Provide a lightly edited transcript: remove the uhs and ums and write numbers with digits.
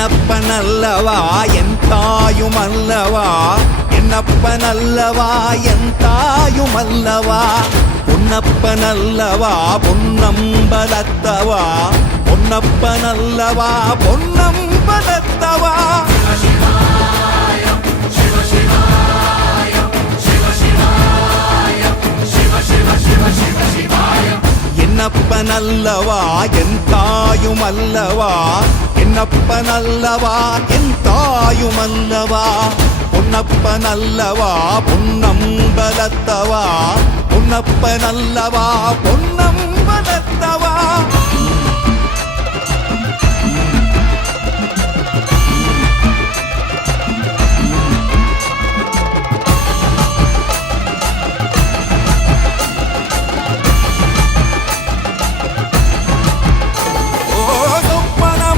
என்னப்பனல்லவா என் தாயுமல்லவா, என்னப்பனல்லவா என் தாயுமல்லவா, பொன்னப்பனல்லவா பொன்னம்பலத்தவா, பொன்னப்பனல்லவா பொன்னம்பலத்தவா. என்னப்பனல்லவா என் தாயுமல்லவா, என்னப்பனல்லவா என் தாயுமல்லவா, பொன்னப்பனல்லவா பொன்னம்பலத்தவா, பொன்னப்பனல்லவா பொன்னம்பலத்தவா.